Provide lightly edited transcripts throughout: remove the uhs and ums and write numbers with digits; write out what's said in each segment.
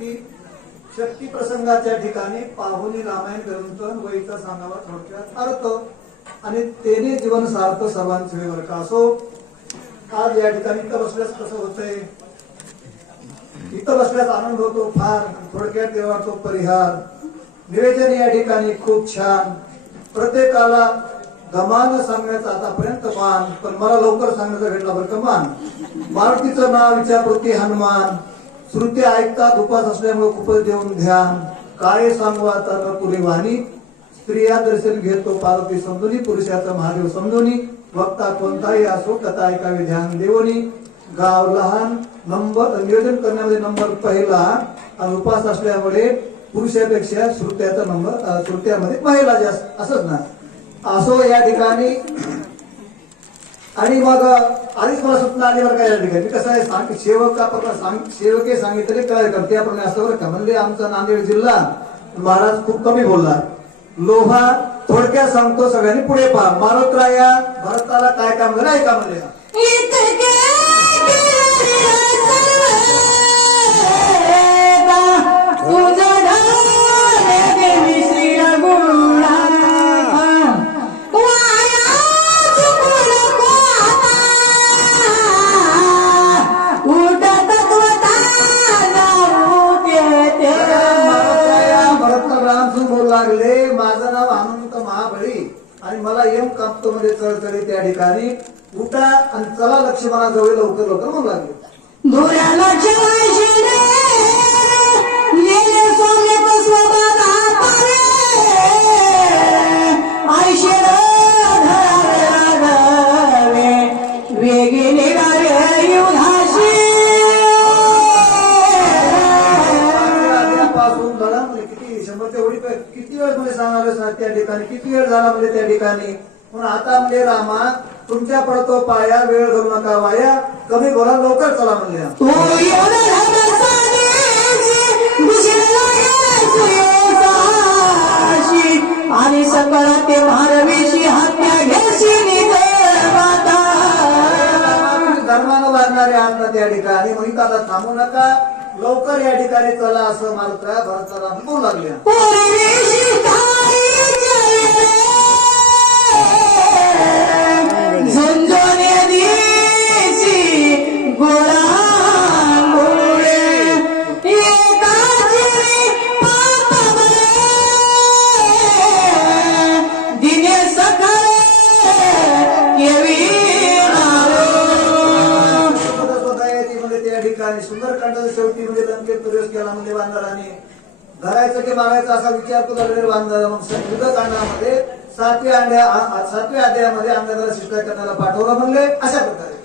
शक्ती प्रसंगाच्या ठिकाणी पाहुणी रामायण ग्रंथन वैचा सांगावा थोडक्यात अर्थ आणि तेने जीवन सार्थ सर्वांचे वेळ का असो. आज या ठिकाणी इथं बसल्यास कसं होतंय, इथं बसल्यास आनंद होतो फार, थोडक्यात देवाचा परिहार. निवेदन या ठिकाणी खूप छान, प्रत्येकाला गमान सांगण्याचं आतापर्यंत मान, पण मला लवकर सांगण्याचा भेटला बरं का मान. मारुतीचं नाव विचारपूर्ती हनुमान, श्रुती ऐकतात उपास असल्यामुळे खूपच देऊन ध्यान. काय सांगू आता न पुरी वाणी, स्त्रिया दर्शन घेतो पार्वती समजुनी, पुरुषाचा महादेव समजुनी. वक्ता कोणताही असो कथा ऐकावी ध्यान देवनी. गाव लहान नंबर नियोजन करण्यामध्ये नंबर पहिला, आणि उपास असल्यामुळे पुरुषापेक्षा श्रुत्याचा नंबर श्रुत्यामध्ये महिला जास्त असंच ना. असो या ठिकाणी. आणि मग आधीच मला सूचना आली बरं का या ठिकाणी कसं आहे, सेवके सांगितले काय करते आपण असं बरं का. म्हणजे आमचा नांदेड जिल्हा महाराज खूप कमी बोलला, लोहा थोडक्यात सांगतो, सगळ्यांनी पुढे पहा. मारुतराया भरताला काय काम झालं ऐका म्हणले. लागले माझं नाव अनंत महाबळी आणि मला यम कापतो मध्ये चळचळी त्या ठिकाणी. उठा आणि चला लक्ष्मणाजवळ लवकर लवकर म्हणू लागले. किती वेळ म्हणजे सांगायला त्या ठिकाणी किती वेळ झाला म्हणजे त्या ठिकाणी. म्हणून आता म्हणजे रामा तुमच्या पडतो पाया, वेळ घालू नका वाया, कमी बोला लवकर चला म्हणले. आणि सकाळ ते भारवेशी हत्या घेशी धर्मानं वाढणारे आहात ना त्या ठिकाणी, म्हणून आता थांबू नका, लवकर या ठिकाणी चला असं मारुतराया भरताला बोलू लागले. सुंदरकांडाच्या शेवटी म्हणजे लंकेत प्रवेश केला म्हणजे बांधराने धरायचं की मारायचं असा विचार तो झालेला बांधला. मग युद्धकांडामध्ये 7व्या अध्यायामध्ये अंगाला शिष्टा करण्याला पाठवलं म्हणले अशा प्रकारे.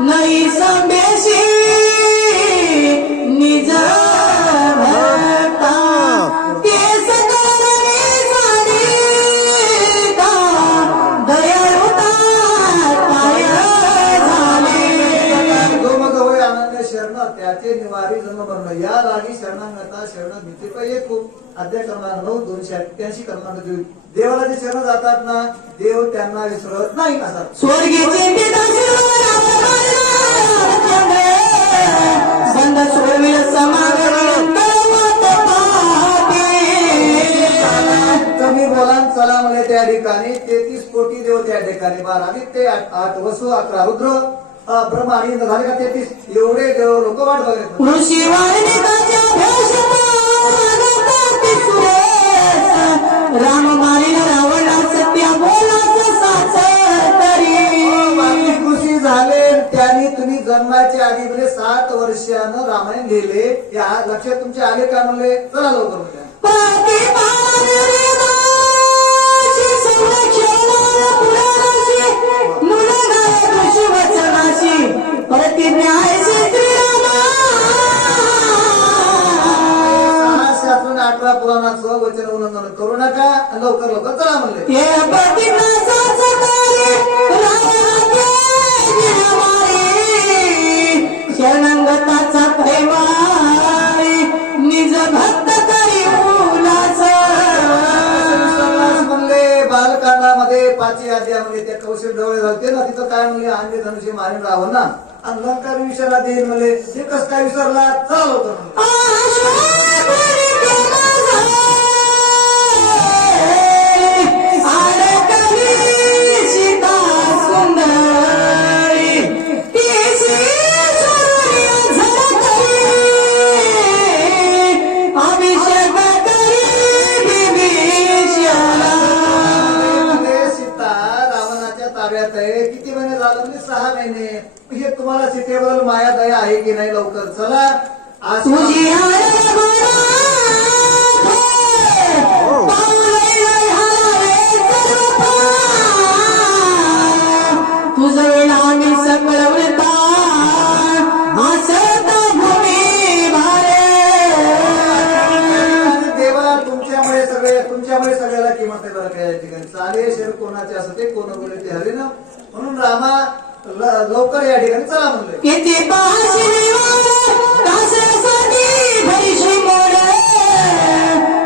नाही संदेशी निज त्याचे निवारी जन्म या रागी शरणांगता शरण भीती पाहिजे खूप. अध्याय क्रमांक 9 288 क्रमांक देवाला जे शरण जातात ना देव त्यांना विसरत नाही असा. कमी बोलान चला म्हणजे त्या ठिकाणी 33 कोटी देव त्या ठिकाणी, 12 आदित्य 8 वसु 11 रुद्र ब्रह्मा आणि झाले का 33 एवढे देव लोक वाट बघत. राम मारिन रावणा सत्या कृषी झाले त्यांनी तुम्ही जन्माच्या आधी म्हणजे 7 वर्षानं रामायण लिहिले. या लक्षात तुमचे आले का म्हणले चला लवकर म्हणले. पुराणाचं वचन उल्लंघन करू नका, लवकर लवकर चला म्हणले. शरणंगताचा निज भक्त करी म्हणले. बालकांडामध्ये 5व्या अध्याय म्हणजे त्या कौशल डोळे घालते ना तिथं काय म्हणजे आणले धनुष्य मारेन रावण ना आणि लंका विषयाला देईल म्हणजे ते कस काय विसरला चाल होतं म्हणले. म्हणजे सीता रावणाच्या ताब्यात आहे किती महिने झालं म्हणजे 6 महिने हे तुम्हाला सीतेबद्दल माया दया आहे की नाही लवकर चला आज तुझी तुझं वेळ आम्ही सकळ वृता असत भूमी भारे देवा तुमच्यामुळे सगळ्याला किंमत आहे बरं काय या ठिकाणी चाले शरीर कोणाचे असं ते कोण बोले ते हरी ना म्हणून रामा लवकर या ठिकाणी चला म्हणले. किती पाहशी भरीशी मोड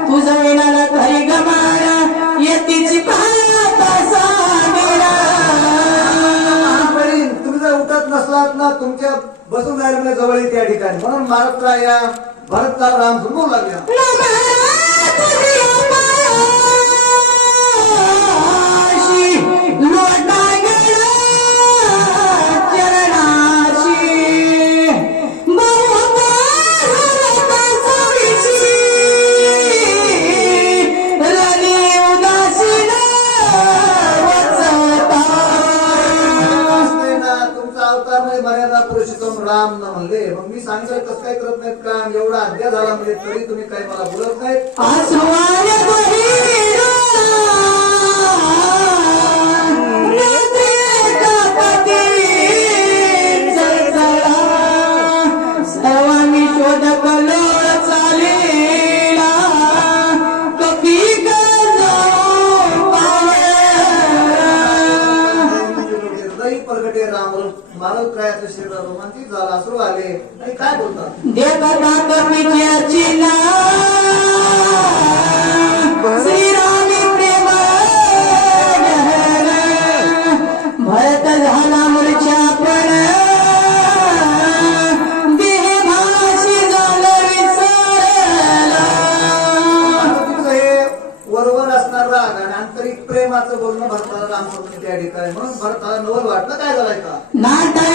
तुझं वेळाला घरी गमाड येतीची तुम्ही जर उठत नसलात ना तुमच्या बसून जायला म्हणजे जवळ येते या ठिकाणी म्हणून महाराष्ट्र या भरतला राम समजून लागल्या. असते ना तुमचा अवतार म्हणजे मर्यादा पुरुषोत्तम राम न म्हणले मग मी सांगितलं कसं काय करत नाहीत का एवढा अध्याय झाला म्हणजे तरी तुम्ही काही मला बोलत नाहीत. सर्वांनी शोध कलोळ चालेला कपी हृदय प्रगटे राम मानव त्रयाचं शरीर रोमांचित झाला अश्रू आले आणि काय बोलतात देवता कमीची ना श्रीरामी प्रेम भरत झाला मूर्छा पण देह भाशी झालं विसरला तुमचं हे वरवर असणार राग आणि आंतरिक प्रेमाचं बोलणं भरताला राम समजून त्या ठिकाणी म्हणून भरताला नवल वाटलं काय झालंय का नाटय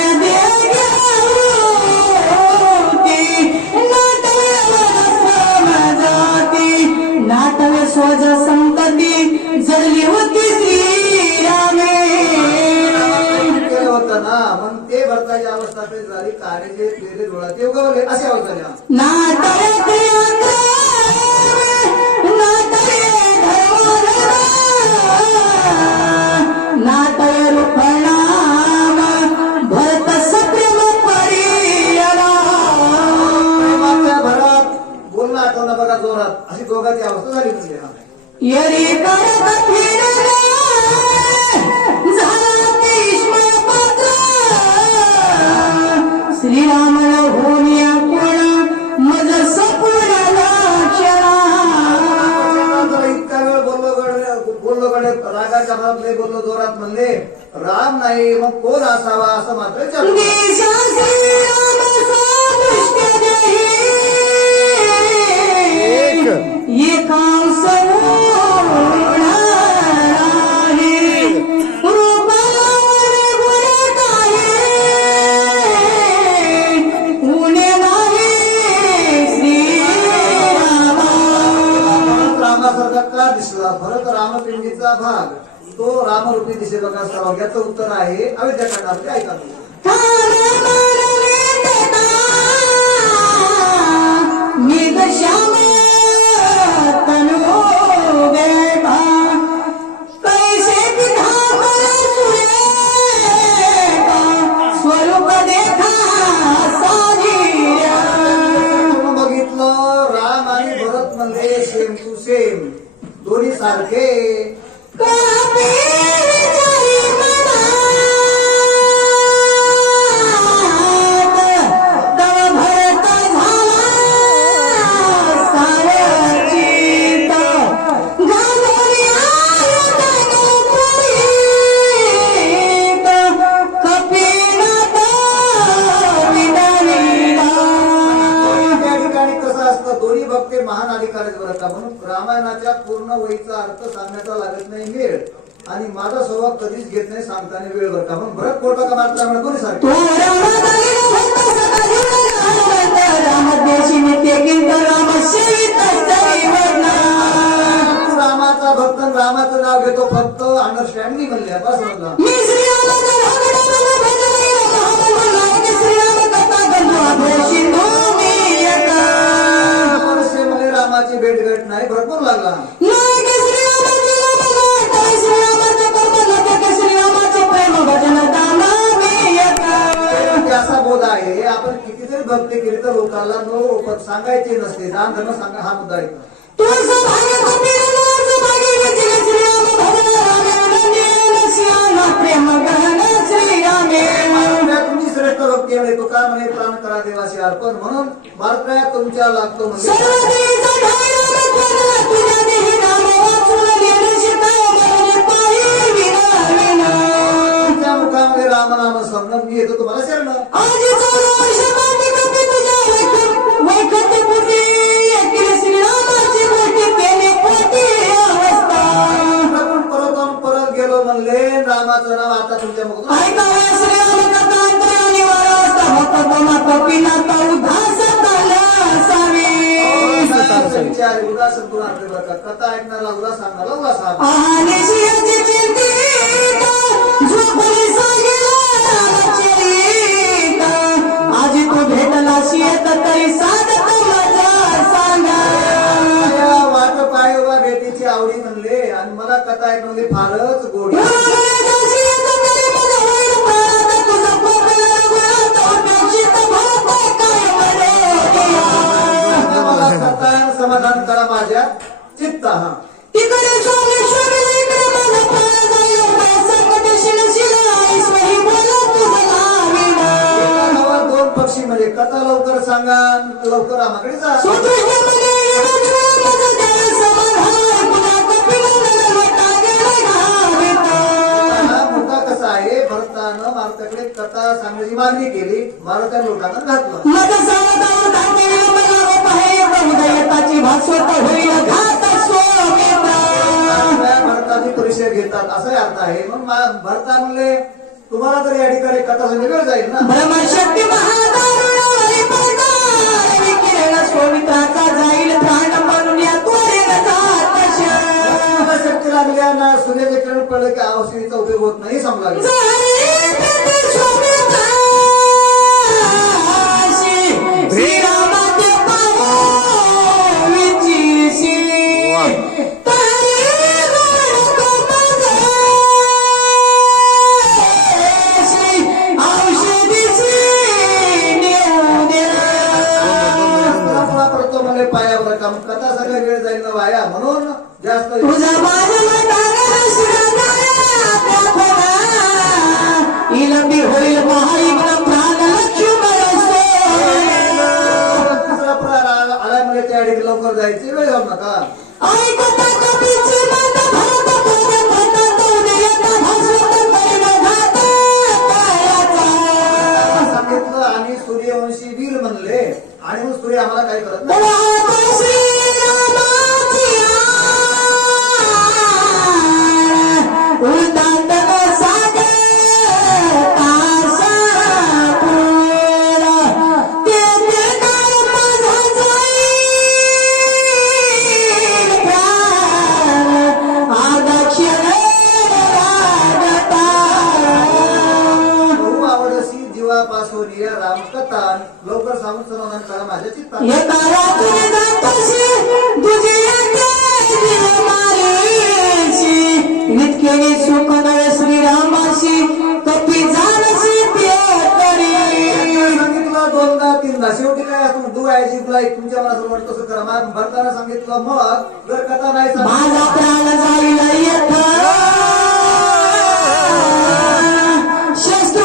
नाटय स्वज संतती जडली होती श्रीरामे केलं होतं ना मग ते भरताची अवस्था कशी झाली काढे पेरे डोळा ते उगवले अशी अवस्था झाली. नाटय नाटय रूपणाम भरत सप्रेम परियला प्रेमाच्या भरात बोलणं आठवणं बघा जोरात अशी दोघांची अवस्था झाली म्हणजे यरी करत फिरले झाला भीष्म पात्र श्रीरामला होनिया कोण मज सपूर्ण लक्षणा इतका वेळ बोललो गडे रागाच्या भरात लय बोललो जोरात म्हणले राम नाही मग कोण असावा असं मात्र विचारलं. देशा श्रीराम सादृश्य देही एकांश रामासारखा का दिसला भरत रामपिंडीचा भाग तो रामरूपी दिसे बघा असावा याचं उत्तर आहे अविद्या काढणार ते ऐका श्याम तनु बेटा कैसे स्वरूप देखा बघितलं राम आणि भरत म्हणजे सेम टू सेम दोन्ही सारखे अर्थ सांगण्याचा लागत नाही वेळ आणि माझा स्वभाव कधीच घेत नाही सांगताना वेळ बरं का म्हणून भरत पोटा का मारता म्हणून कोणी सांगतो तू रामदेशी नित्य कीर्तन तू रामाचा भक्त आणि रामाचं नाव घेतो फक्त अंडरस्टँडिंग म्हणले बस म्हणला मला रामाची भेट घट नाही भरपूर लागला असा बोध आहे आपण कितीतरी भक्ती केली तर लोकांना नो सांगायचे नसते दान धर्म सांगा हा मुद्दा आहे तुम्ही श्रेष्ठ भक्ती आहे तो का म्हणे प्राण करा देवाशी अर्पण म्हणून बारकाया तुमच्या लागतो तुमच्या मुखामध्ये रामनाम स्मरण मी येतो तुम्हाला शरण परत गेलो म्हणले रामाचं नाव आता तुमच्या मुखात उदासन तुला कथा ऐकणारा उदास सांगणारा उदास आजी तू भेटला शियत तरी वाट पाय उभा भेटीची आवडी म्हणले आणि मला कथा ऐकून फारच गोडी मला कथा समाधान करा माझ्या चित्त हा दोन पक्षी म्हणजे कथा लवकर सांगा लवकर आम्हाकडे जा मुद्दा कसा आहे भरतानं मारुताकडे कथा सांगण्याची मागणी केली मारुताने लोकांना घातलं भरताची परिचय घेतात असाही अर्थ आहे म्हणून भरता म्हणले तुम्हाला तर या ठिकाणी कथा म्हणजे वेळ जाईल ना ब्रह्मशक्ती जाईल प्राण म्हणून या शक्ती लागल्या ना सूर्याचे किरण पडले की औषधीचा उपयोग होत नाही समजा पायावर काम कथा सगळ्या वेळ जाईल ना वाया म्हणून जास्त होईल तिसरा प्रहार आला म्हणजे त्या ठिकाणी लवकर जायची वेळ जाऊ नका सांगितलं आणि सूर्यवंशी वीर म्हणले आणि मग सूर्य आम्हाला काही करत नाही जीवापासून या रामकथा लवकर सांगून समाधान करा माझ्या चित्तात श्रीरामाशी कपी सांगितलं दोनदा तीनदा शेवटी काय असं तू आहे तुमच्या मनात वाटत तसं करा भरताना सांगितलं मग जर कथा नाही माझा प्राण जाईल शस्त्र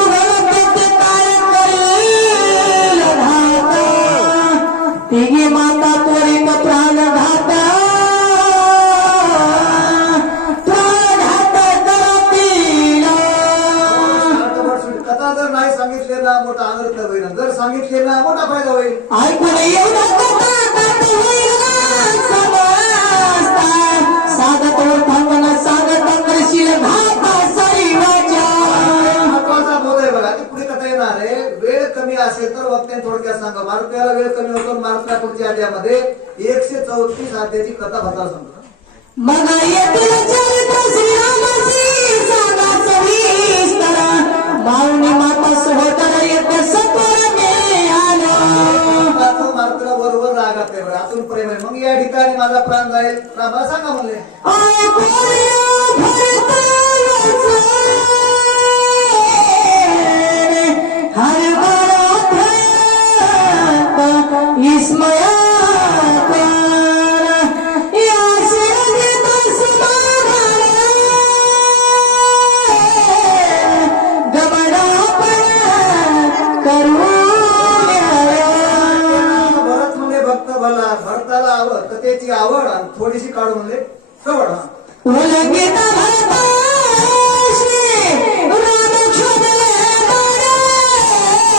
तिघी माता त्वरित प्राणघात कथा जर नाही सांगितले ना मोठा अनर्थ होईल जर सांगितले ना मोठा फायदा होईल ऐकून येऊ साधत थांबण सांगत करशील घाता सैवाच्या महत्वाचा बोध आहे बघा. ते पुढे कथा येणार आहे. वेळ कमी असेल तर वक्त्याने थोडक्यात सांगा. मारुतीला वेळ कमी होतो. मारुतीला पुढच्या अध्यायामध्ये 134 अध्यायाची कथा भरताना सांगतो. मग येतील चरित्र श्रीरामाची सांगा सविस्तर बावनी माता सहोदर येते सत्वर मे आलो मारुतीला बरोबर रागात आहे बरं. अजून प्रेम आहे. मग या ठिकाणी माझा प्राण जाईल. रामाला सांगा म्हणले. आय कोरिया भरतालच हर बरात इसमया भरत म्हणजे भक्त भला. भरताला आवड कथेची आवड आणि थोडीशी काढू म्हणले सवड. उलगिता भरताशी राम शोधले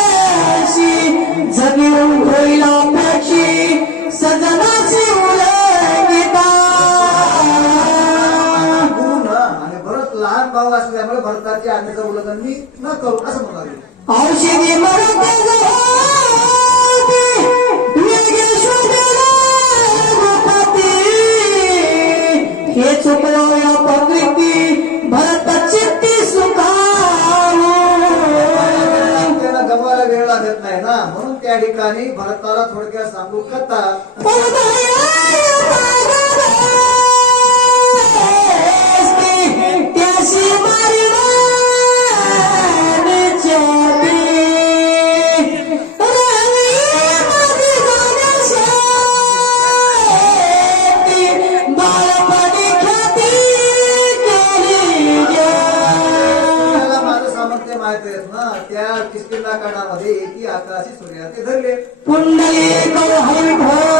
गणेशी जगीरून होईल अपेक्षी सजनाची उलगिता गुण आणि भरत लहान भाऊ असल्यामुळे भरताची आज्ञेचं उल्लंघन मी न करू असं म्हणाले. औषधी मरते हे चुकलो या प्रकृती भरत चित्ती सुखावो त्याला गमवायला वेळ लागत नाही ना. म्हणून त्या ठिकाणी भरताला थोडक्यात सांगू कथा. त्याशी मारी त्याला माझं सामर्थ्य माहित आहेत ना. त्या किष्किंधा काळामध्ये एकी आकाशी सूर्या ते धरले. पुंडलिक हरिभो